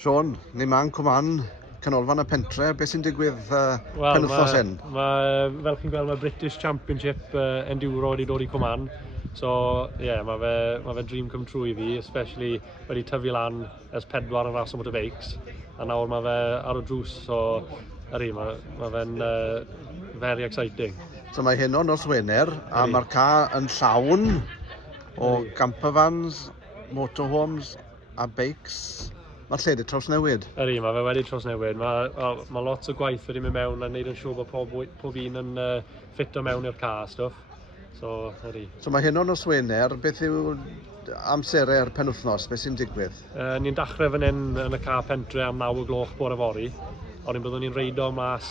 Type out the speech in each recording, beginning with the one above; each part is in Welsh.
Sion, ni ma'n Cwmann, canolfan y pentre, beth sy'n digwydd penwythnos hyn? Fel chi'n gweld, mae British Championship Enduro wedi dod i Cwmann. So, mae fe dream come true i fi, especially wedi tyfu lan ers 4 yn ras o motorbikes. A nawr mae fe ar y drws, so mae fe'n very exciting. So mae hyn o nos Wener, a mae'r ca yn llawn o campervans, motorhomes a bikes. Mae'r lle wedi trawsnewid. Mae fe wedi trawsnewid. Mae lot o gwaith wedi mynd mewn a wneud yn siŵr bod pob un yn ffito mewn i'r car stuff. So mae hyn o nos Wener, beth yw amserau'r penwythnos, beth sy'n digwydd? Ni'n dechrau fan hyn yn y car pentre am 9 o gloch bore fory. Ond byddwn ni'n reidio mas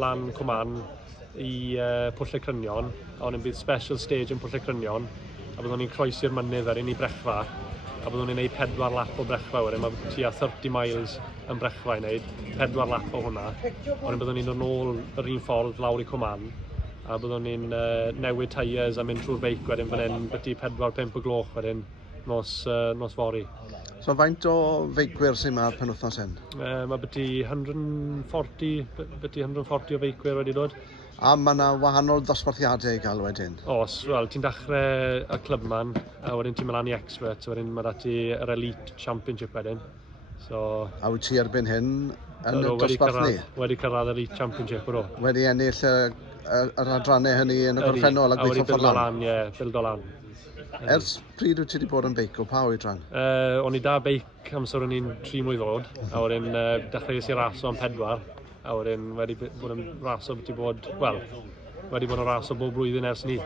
lan Cwmann i Pwll y Crynion. Ond bydd special stage yn Pwll y Crynion. A byddwn ni'n croesi'r mynydd ar un i brechfa. A byddwn ni'n gwneud 4 lap o brechfa wedyn. Mae tua 30 miles yn brechfa i wneud, 4 lap o hwnna. Ond byddwn ni'n dod nôl yr un ffordd lawr i Cwmann. A byddwn ni'n newid tyres a mynd trwy'r beic wedyn fan hyn, byti 4-5 o gloch wedyn nos fory. So faint o feicwyr sy'n ma'r penwythnos hyn? Mae byti 140 o feicwyr wedi dod. A mae yna wahanol ddosbarthiadau i gael wedyn? Wel, ti'n dechrau y Cwmann, a wedyn ti'n mynd lan i expert, a wedyn mae dati yr Elite Championship wedyn. A wyt ti erbyn hyn yn y dosbarth ni? Wedi cyrraedd yr Elite Championship o ro. Wedi ennill yr adrannau hynny yn y gorffennol a gweithio ffordd lan? Bildo lan. Ers pryd wyt ti wedi bod yn beic o pa oedran? O'n i da beic amser o'n i'n 3 mlwydd oed, a wedyn dechreuais i raso am 4. A wedyn wedi bod yn raso wedi bod yn raso bob blwyddyn ers ni.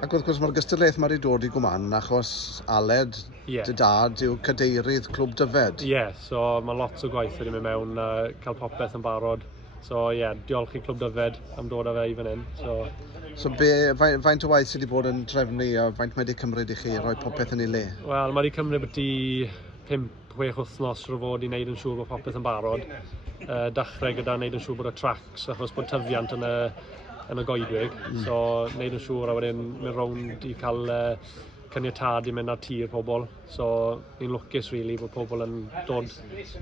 Ac wrth gwrs mae'r gystadlaeth mae wedi dod i Gwmann achos Aled, dy dad, yw cadeirydd clwb dyfed. So mae lot o gwaith wedi mynd mewn a cael popeth yn barod. So diolch i clwb dyfed am dod â fe i fan hyn. So faint o waith sydd wedi bod yn trefnu a faint mae wedi cymryd i chi rhoi popeth yn ei le? Wel, mae wedi cymryd byti 5-6 wythnos rwy fod i wneud yn siŵr bod popeth yn barod. Dechrau gyda wneud yn siŵr bod y tracks achos bod tyfiant yn y goedwig. So wneud yn siŵr a wedyn mynd rownd i cael caniatad i mynd ar tir pobl. So ni'n lwcus rili bod pobl yn dod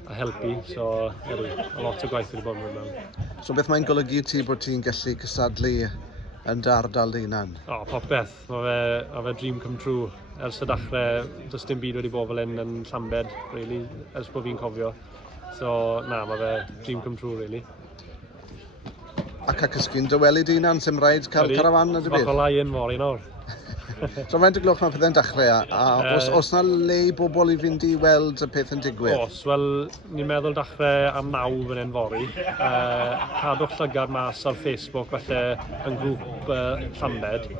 a helpu. So a lot o gwaith wedi bod yn mewn. So beth mae'n golygu ti bod ti'n gallu cystadlu yn dy ardal dy hunan? Popeth. Mae fe dream come true. Ers y dechrau, does dim byd wedi bod fel hyn yn Llambed, really, ers bod fi'n cofio. So, mae fe dream come true, really. Ac a cysgu'n dywelu dy hunan, sy'n rhaid cael carafan yn dy byd? Fach o lai yn fori nawr. So faint o gloch mae pethau'n dechrau, a os na le i bobl i fynd i weld y peth yn digwydd? Wel, ni'n meddwl dechrau am 9 fan hyn fori. Cadwch llygad mas ar Facebook, felly yn grŵp Llambed.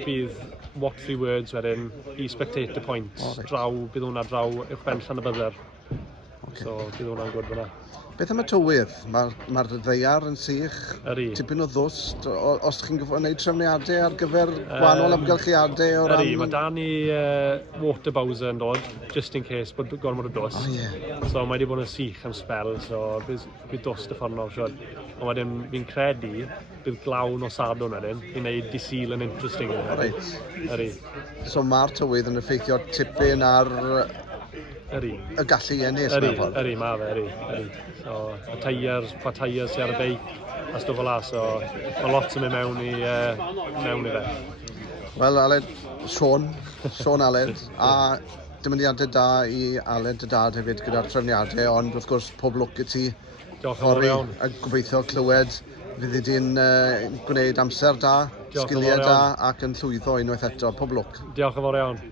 Bydd What 3 Words wedyn i Spectator Points. Bydd hwnna draw uwch ben Llanybydder. So bydd hwnna'n gwrdd fyna. Beth am y tywydd? Mae'r ddeiar yn sych, tipyn o ddwst. Os chi'n gwneud trefniadau ar gyfer gwahanol amgylchiadau o ran... Mae da ni water bowser yn dod, just in case bod gormod o dwst. So mae wedi bod yn sych am spel, so bydd dwst y ffordd nawr siwr. Ond wedyn fi'n credu bydd glawn o sadwn wedyn, i wneud disil yn interesting. So mae'r tywydd yn effeithio tipyn ar... y gallu ennill mewn ffordd? Mae fe. So, pa tyres sydd ar y beic a stwff o la, so mae lot yn mynd mewn i fe. Wel, Aled, Sion Aled, a dymuniadau da i Aled, dy dad hefyd gyda'r trefniadau, ond wrth gwrs pob lwc i ti fori a gobeithio clywed fydd i'n gwneud amser da, sgiliau da ac yn llwyddo unwaith eto. Pob lwc. Diolch yn fawr iawn.